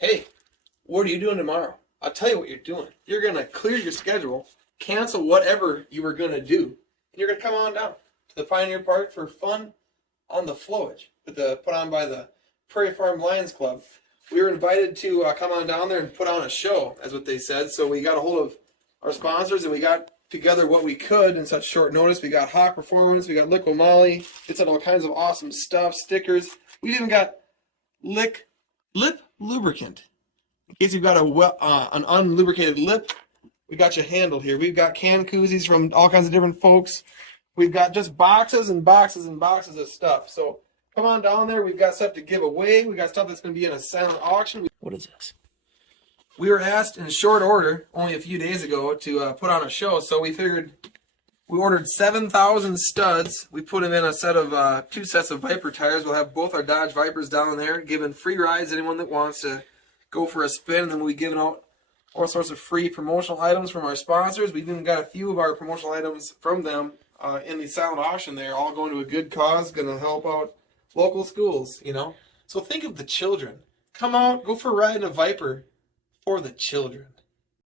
hey, what are you doing tomorrow? I'll tell you what you're doing. You're going to clear your schedule, cancel whatever you were going to do, and you're going to come on down to the Pioneer Park for fun on the Flowage, put on by the Prairie Farm Lions Club. We were invited to come on down there and put on a show, as what they said. So we got a hold of our sponsors and we got together what we could in such short notice. We got Hawk Performance, we got LIQUI MOLY, it's all kinds of awesome stuff, stickers. We even got lip lubricant. In case you've got an unlubricated lip, we got you handled here. We've got can koozies from all kinds of different folks. We've got just boxes and boxes and boxes of stuff. So come on down there. We've got stuff to give away. We got stuff that's going to be in a silent auction. What is this? We were asked in short order, only a few days ago, to put on a show. So we figured we ordered 7,000 studs. We put them in a set of 2 sets of Viper tires. We'll have both our Dodge Vipers down there, giving free rides to anyone that wants to go for a spin. And then we'll be giving out all sorts of free promotional items from our sponsors. We've even got a few of our promotional items from them in the silent auction there, all going to a good cause, going to help out local schools, you know. So think of the children. Come out, go for a ride in a Viper for the children.